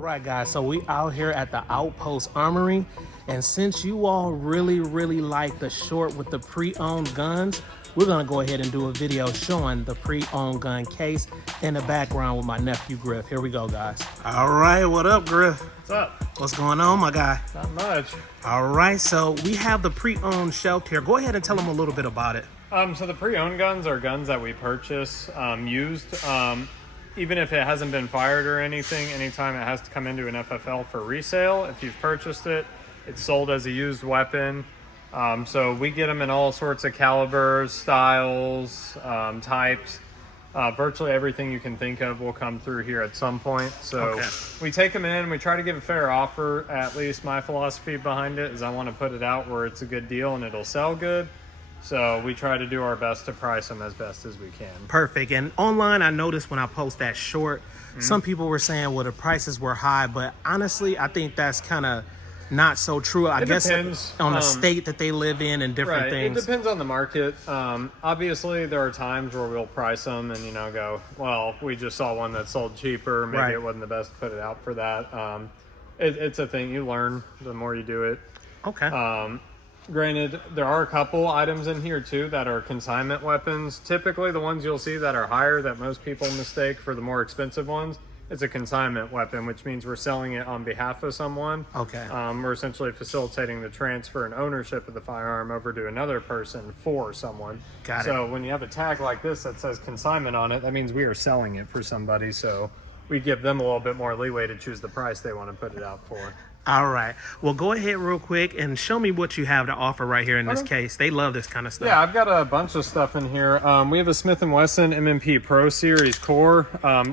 All right, guys, so we out here at the Outpost Armory, and since you all really like the short with the pre-owned guns, we're gonna go ahead and do a video showing the pre-owned gun case in the background with my nephew Griff. Here we go, guys. All right, what up, Griff? What's up? What's going on, my guy? Not much. All right, so we have the pre-owned shelf here. Go ahead and tell them a little bit about it. So the pre-owned guns are guns that we purchase used. Even if it hasn't been fired or anything, anytime it has to come into an FFL for resale, if you've purchased it, it's sold as a used weapon. So we get them in all sorts of calibers, styles, types. Virtually everything you can think of will come through here at some point. So we take them in, we try to give a fair offer. At least my philosophy behind it is I want to put it out where it's a good deal and it'll sell good. So we try to do our best to price them as best as we can. Perfect. And online, I noticed when I post that short, some people were saying, well, the prices were high, but honestly, I think that's kind of not so true. I guess depends on the state that they live in and different things. It depends on the market. Obviously, there are times where we'll price them and, go, well, we just saw one that sold cheaper. Maybe it wasn't the best to put it out for that. It's a thing you learn the more you do it. Okay. Granted, there are a couple items in here too that are consignment weapons. Typically, the ones you'll see that are higher that most people mistake for the more expensive ones, it's a consignment weapon, which means we're selling it on behalf of someone. Okay. We're essentially facilitating the transfer and ownership of the firearm over to another person for someone. Got it. So when you have a tag like this that says consignment on it, that means we are selling it for somebody. So we give them a little bit more leeway to choose the price they want to put it out for. All right. Well, go ahead real quick and show me what you have to offer right here in this case. They love this kind of stuff. Yeah, I've got a bunch of stuff in here. We have a Smith & Wesson M&P Pro Series core.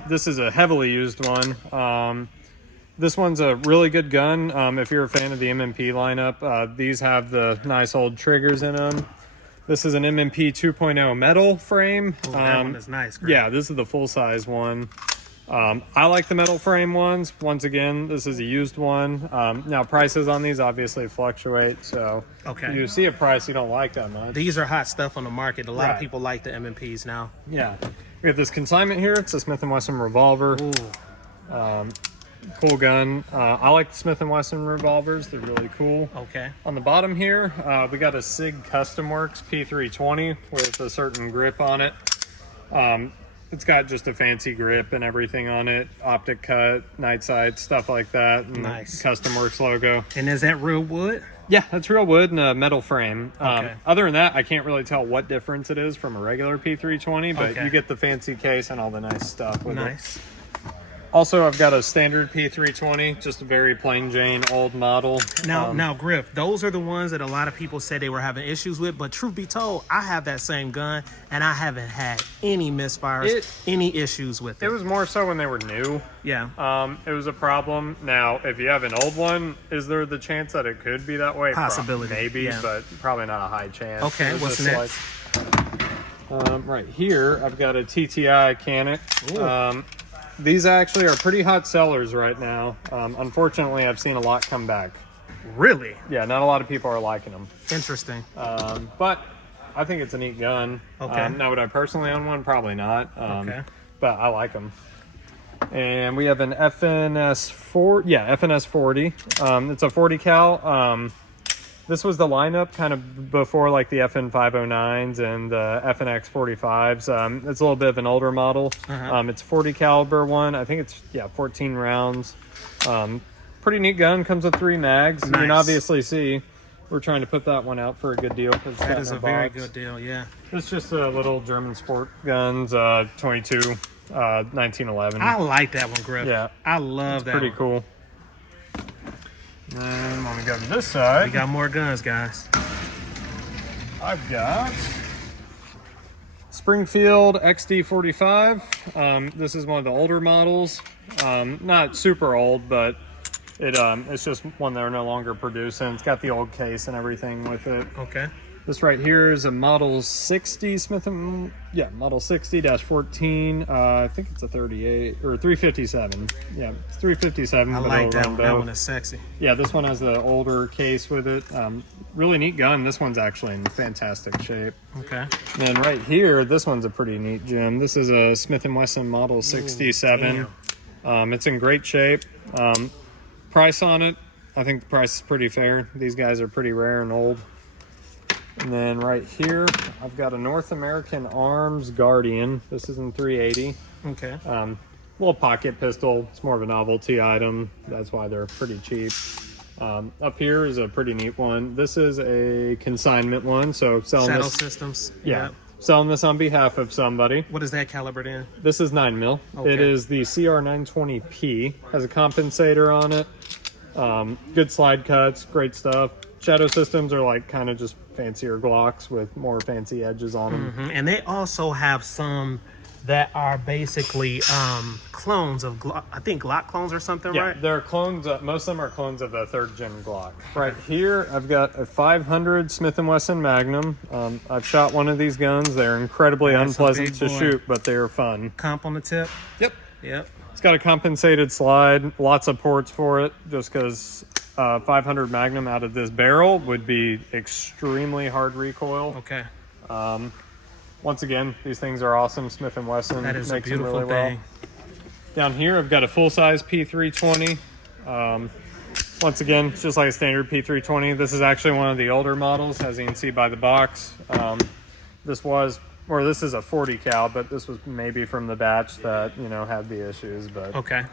This is a heavily used one. This one's a really good gun. If you're a fan of the M&P lineup, these have the nice old triggers in them. This is an M&P 2.0 metal frame. Ooh, that one is nice. Great. Yeah, this is the full-size one. I like the metal frame ones. Once again, this is a used one. Now, prices on these obviously fluctuate, so you see a price you don't like that much. These are hot stuff on the market. A lot of people like the M&Ps now. Yeah. We have this consignment here. It's a Smith & Wesson revolver. Ooh. Cool gun. I like the Smith & Wesson revolvers. They're really cool. Okay. On the bottom here, we got a Sig Custom Works P320 with a certain grip on it. It's got just a fancy grip and everything on it. Optic cut, night sight, stuff like that. Nice. Custom Works logo. And is that real wood? Yeah, that's real wood and a metal frame. Okay. Other than that, I can't really tell what difference it is from a regular P320, but you get the fancy case and all the nice stuff with it. Also, I've got a standard P320, just a very plain Jane old model. Now, Griff, those are the ones that a lot of people said they were having issues with, but truth be told, I have that same gun, and I haven't had any misfires, any issues with it. It was more so when they were new. Yeah. It was a problem. Now, if you have an old one, is there the chance that it could be that way? Possibility. Maybe, but probably not a high chance. Okay, what's next? Right here, I've got a TTI Canic. These actually are pretty hot sellers right now. Unfortunately, I've seen a lot come back. Really? Yeah, not a lot of people are liking them. Interesting. But I think it's a neat gun. Okay. Now, would I personally own one? Probably not. Okay. But I like them. And we have an FNS 40. It's a 40 cal. This was the lineup kind of before like the FN 509s and the FNX 45s. It's a little bit of an older model. It's 40 caliber one. I think it's 14 rounds. Pretty neat gun. Comes with 3 mags. Nice. You can obviously see we're trying to put that one out for a good deal. That is a very good deal. Yeah. It's just a little German sport guns. 22, 1911. I like that one, Griff. Yeah, I love that. Pretty cool. And when we go to this side, we got more guns, guys. I've got Springfield XD45. This is one of the older models. Not super old, but it's just one they're no longer producing. It's got the old case and everything with it. Okay. This right here is a Model 60 Model 60-14. I think it's a 38 or 357. Yeah, it's 357. I like that one. That one is sexy. Yeah, this one has the older case with it. Really neat gun. This one's actually in fantastic shape. Okay. And then right here, this one's a pretty neat gem. This is a Smith & Wesson Model 67. It's in great shape. Price on it, I think the price is pretty fair. These guys are pretty rare and old. And then right here, I've got a North American Arms Guardian. This is in 380. Okay. Little pocket pistol. It's more of a novelty item. That's why they're pretty cheap. Up here is a pretty neat one. This is a consignment one, so selling Shadow this. Systems. Yeah. Yep. Selling this on behalf of somebody. What is that calibered in? This is 9mm. Okay. It is the CR920P. Has a compensator on it. Good slide cuts, great stuff. Shadow Systems are like kind of just fancier Glocks with more fancy edges on them. And they also have some that are basically clones of Glock. I think Glock clones or something, Yeah, right? they're clones. Most of them are clones of the 3rd gen Glock. Right here, I've got a 500 Smith & Wesson Magnum. I've shot one of these guns. They're incredibly That's a unpleasant big to boy. shoot, but they are fun. Comp on the tip. Yep. Yep. It's got a compensated slide, lots of ports for it, just because 500 Magnum out of this barrel would be extremely hard recoil. Okay. Once again, these things are awesome. Smith & Wesson That is a makes them beautiful really thing. well. Down here, I've got a full-size P320. Once again, it's just like a standard P320. This is actually one of the older models, as you can see by the box. This is a 40 cal, but this was maybe from the batch that, had the issues. But Okay.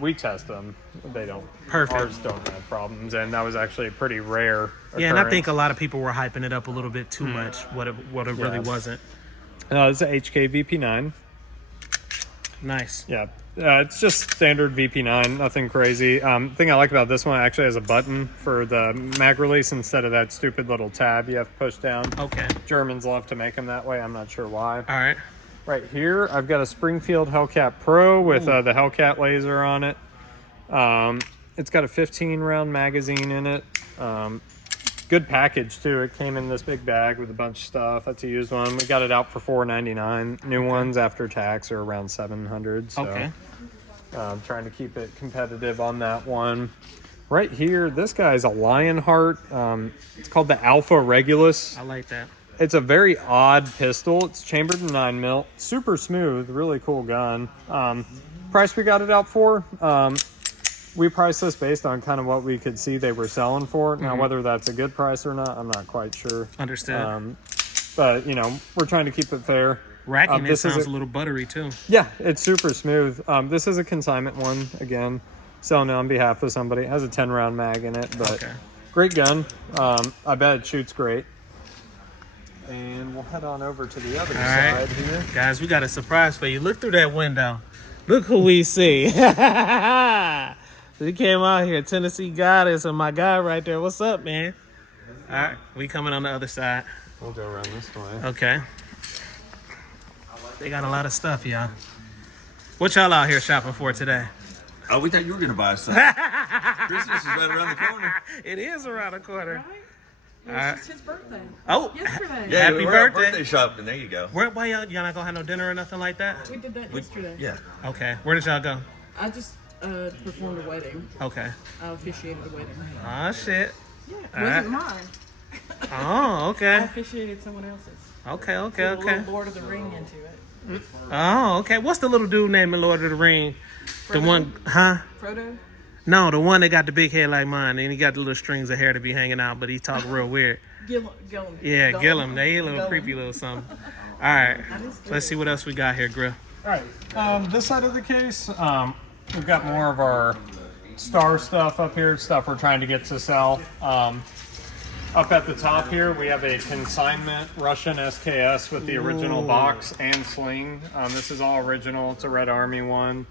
we test them. They don't. Perfect. Ours don't have problems, and that was actually a pretty rare Yeah, and I occurrence. think a lot of people were hyping it up a little bit too much. What it really wasn't. It's a HK VP9. Nice. Yeah, it's just standard VP9, nothing crazy. Thing I like about this one, it actually has a button for the mag release instead of that stupid little tab you have to push down. Okay. Germans love to make them that way. I'm not sure why. All right. Right here, I've got a Springfield Hellcat Pro with the Hellcat laser on it. It's got a 15-round magazine in it. Good package, too. It came in this big bag with a bunch of stuff. That's a used one. We got it out for $4.99. New ones after tax are around $700. So, Okay. trying to keep it competitive on that one. Right here, this guy's a Lionheart. It's called the Alpha Regulus. I like that. It's a very odd pistol. It's chambered in 9mm. Super smooth, really cool gun. Price we got it out for, we priced this based on kind of what we could see they were selling for. Now, whether that's a good price or not, I'm not quite sure. Understood. But, we're trying to keep it fair. Racking it this is sounds a little buttery too. Yeah, it's super smooth. This is a consignment one, again, selling it on behalf of somebody. It has a 10-round mag in it, but great gun. I bet it shoots great. And we'll head on over to the other side here. Guys, we got a surprise for you. Look through that window. Look who we see. We came out here, Tennessee Goddess, and my guy right there. What's up, man? All right, we coming on the other side. We'll go around this way. Okay. They got a lot of stuff, y'all. What y'all out here shopping for today? Oh, we thought you were going to buy us something. Christmas is right around the corner. It is around the corner. Right? It's his birthday. Oh, Yesterday. Yeah, Happy we're out birthday. birthday shopping. There you go. why y'all not gonna have no dinner or nothing like that? We did that yesterday. Yeah. Okay, where did y'all go? I just performed a wedding. Okay. I officiated a wedding. Oh shit. Yeah, it All wasn't mine. Oh, I okay. officiated someone else's. Okay. Put a little Lord of the Ring into it. Oh, okay. What's the little dude named in Lord of the Ring? The Frodo? one, huh? Frodo? No, the one that got the big head like mine, and he got the little strings of hair to be hanging out, but he talk real weird. Gillum. Yeah, Gollum. Gillum. They a little Gollum. creepy little something. All right, let's see what else we got here, Grill. All right, this side of the case, we've got more of our star stuff up here, stuff we're trying to get to sell. Up at the top here, we have a consignment Russian SKS with the original box and sling. This is all original. It's a Red Army one.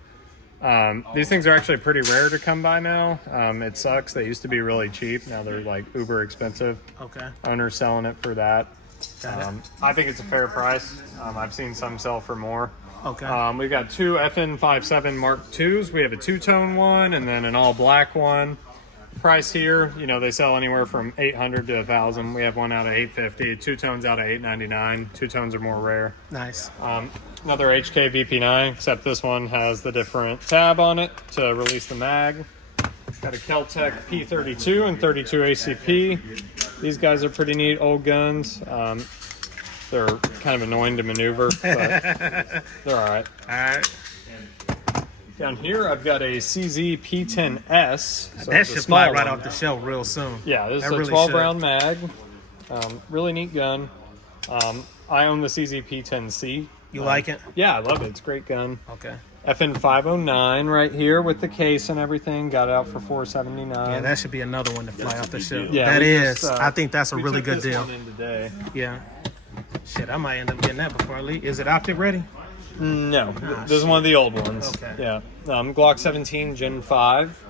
These things are actually pretty rare to come by now. It sucks. They used to be really cheap. Now they're like uber expensive. Okay. Owner's selling it for that. I think it's a fair price. I've seen some sell for more. Okay. We've got two FN57 Mark IIs. We have a two-tone one and then an all-black one. Price here, they sell anywhere from $800 to $1,000. We have one out of $850. Two-tones out of $899. Two-tones are more rare. Nice. Another HK VP9, except this one has the different tab on it to release the mag. Got a Keltec P32 and 32 ACP. These guys are pretty neat old guns. They're kind of annoying to maneuver, but they're all right. All right. Down here, I've got a CZ P10S. So That it's a should small fly right one. off the shelf real soon. Yeah, this is That a really 12 should. round mag. Really neat gun. I own the CZ P10C. You like it? Yeah, I love it. It's a great gun. Okay. FN 509 right here with the case and everything. Got it out for $479. Yeah, that should be another one to fly off the shelf. Yeah, that we is. just, I think that's a we really took good this deal. one in today. Yeah. Shit, I might end up getting that before I leave. Is it optic ready? No, this is one of the old ones. Okay. Yeah. Glock 17 Gen 5.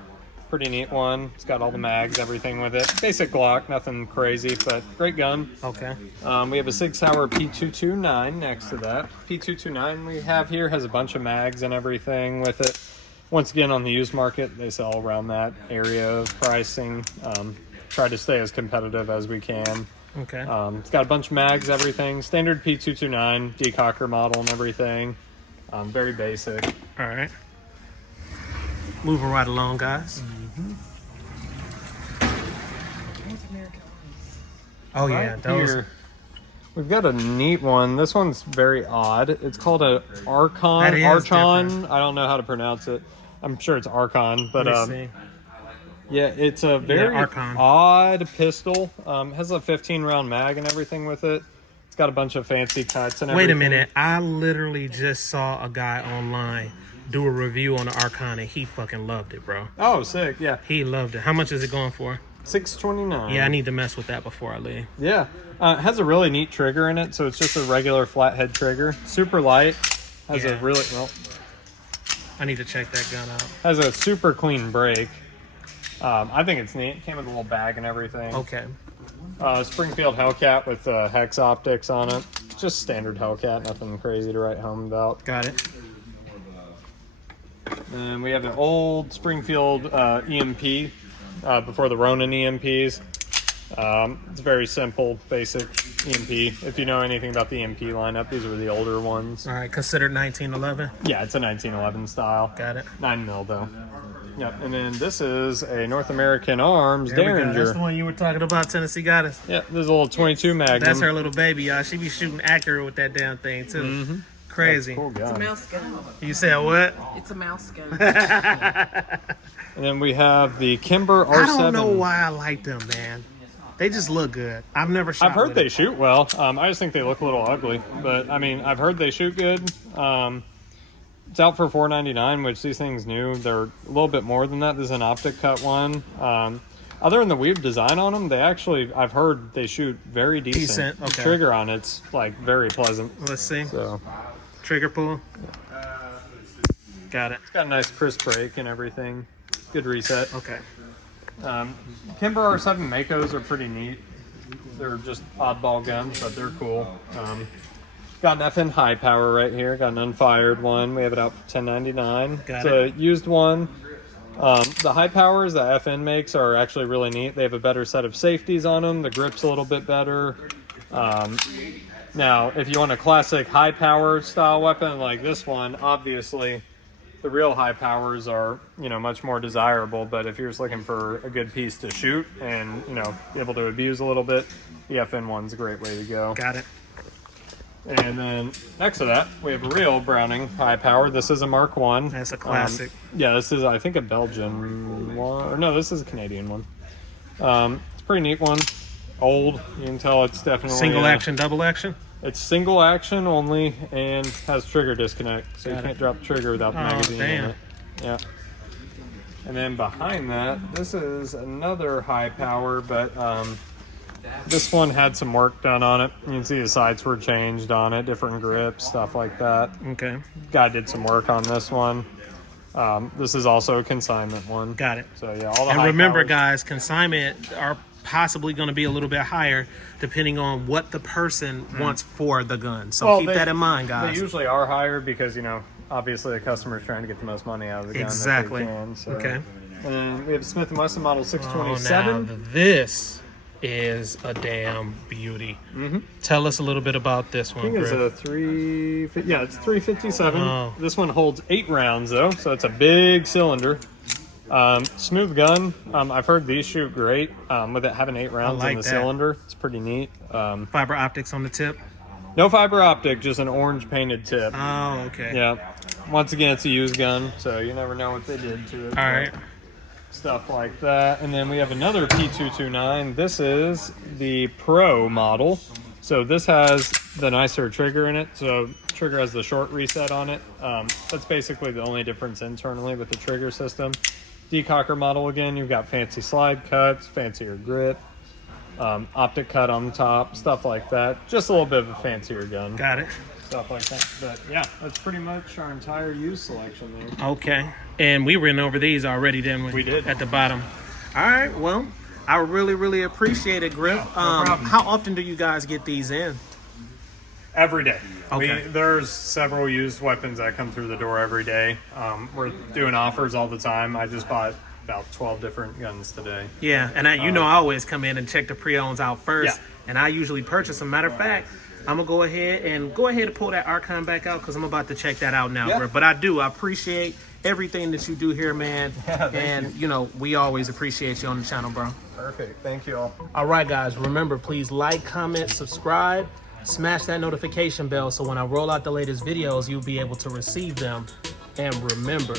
Pretty neat one. It's got all the mags, everything with it. Basic Glock, nothing crazy, but great gun. Okay. We have a Sig Sauer P229 next to that. P229 we have here has a bunch of mags and everything with it. Once again, on the used market, they sell around that area of pricing. Try to stay as competitive as we can. Okay. It's got a bunch of mags, everything. Standard P229 decocker model and everything. Very basic. All right. Moving right along, guys. Oh yeah, Right those. here, we've got a neat one. This one's very odd. It's called a Archon. That is Archon. different. I don't know how to pronounce it. I'm sure it's Archon, but Let me see. yeah, it's a very Archon. odd pistol. Has a 15 round mag and everything with it. It's got a bunch of fancy cuts and Wait everything. a minute. I literally just saw a guy online do a review on the Archon and he fucking loved it, bro. Oh, sick! Yeah, He loved it. How much is it going for? $629. Yeah, I need to mess with that before I leave. Yeah, it has a really neat trigger in it. So it's just a regular flathead trigger, super light. Has Yeah. a really well. I need to check that gun out. Has a super clean break. I think it's neat. Came with a little bag and everything. Okay. Springfield Hellcat with hex optics on it. Just standard Hellcat, nothing crazy to write home about. Got it. And we have the old Springfield EMP before the Ronin EMPs. It's very simple, basic EMP. If you know anything about the EMP lineup, these were the older ones. All right. Considered 1911. Yeah, it's a 1911 style. Got it. 9mm though. Yep, and then this is a North American Arms There we go. Derringer. That's the one you were talking about. Tennessee got us. Yeah, this is a little 22 Magnum. That's her little baby, y'all. She be shooting accurate with that damn thing too. Crazy. Cool It's a gun. mouse gun. You said what? It's a mouse gun. And then we have the Kimber R7. I don't know why I like them, man. They just look good. I've never shot. I've heard with they it. shoot well. I just think they look a little ugly, but I mean, I've heard they shoot good. It's out for $4.99, which these things new. They're a little bit more than that. This is an optic cut one. Other than the weird design on them, they actually, I've heard they shoot very decent. Decent, okay. The trigger on it's like very pleasant. Let's see. So Trigger pull. Got it. it's got a nice crisp break and everything. Good reset. Okay. Kimber R7 Makos are pretty neat. They're just oddball guns, but they're cool. Got an FN high power right here. Got an unfired one. We have it out for $10.99. Got It's a used one. The high powers that FN makes are actually really neat. They have a better set of safeties on them. The grip's a little bit better. Now, if you want a classic high power style weapon like this one, obviously the real high powers are, much more desirable. But if you're just looking for a good piece to shoot and, be able to abuse a little bit, the FN one's a great way to go. Got it. And then next to that, we have a real Browning high power. This is a Mark 1. That's a classic. Yeah, this is, I think, a Belgian one. Or no, this is a Canadian one. It's a pretty neat one. Old. You can tell it's definitely... Single action, double action? It's single action only and has trigger disconnect. So you Got can't it. drop the trigger without the Oh, magazine in damn. it. Yeah. And then behind that, this is another high power, but this one had some work done on it. You can see the sights were changed on it, different grips, stuff like that. Okay. Guy did some work on this one. This is also a consignment one. Got it. So yeah, all the And high remember, powers. guys, consignment are possibly going to be a little bit higher depending on what the person wants for the gun. So Well, keep they- that in mind, guys. They usually are higher because, obviously the customer's trying to get the most money out of the gun Exactly. that they can. So. Okay. And we have a Smith & Wesson Model Oh, 627. now this is a damn beauty. Tell us a little bit about this I one, think it's Griff. it's 357. Oh. This one holds 8 rounds though, so it's a big cylinder. Smooth gun. I've heard these shoot great with it having 8 rounds like in the that. cylinder. It's pretty neat. Fiber optics on the tip. No fiber optic, just an orange painted tip. Oh, okay. Yeah. Once again, it's a used gun, so you never know what they did to it. All right. Stuff like that. And then we have another P229. This is the Pro model. So this has the nicer trigger in it. So trigger has the short reset on it. That's basically the only difference internally with the trigger system. Decocker model again, you've got fancy slide cuts, fancier grip, optic cut on the top, stuff like that. Just a little bit of a fancier gun. Got it. Stuff like that. But yeah, that's pretty much our entire used selection there. Okay. And we went over these already, didn't we? We did. At the bottom. All right. Well, I really, really appreciate it, Griff. problem. How often do you guys get these in? Every day. Okay. There's several used weapons that come through the door every day. We're doing offers all the time. I just bought about 12 different guns today. Yeah. And I always come in and check the pre-owns out first. Yeah. And I usually purchase them. Matter of fact, I'm going to go ahead and pull that Archon back out because I'm about to check that out now, Yeah. Griff. But I appreciate everything that you do here, man. Yeah, thank and, we always appreciate you on the channel, bro. Perfect. Thank you all. All right, guys, remember, please like, comment, subscribe, smash that notification bell so when I roll out the latest videos, you'll be able to receive them. And remember,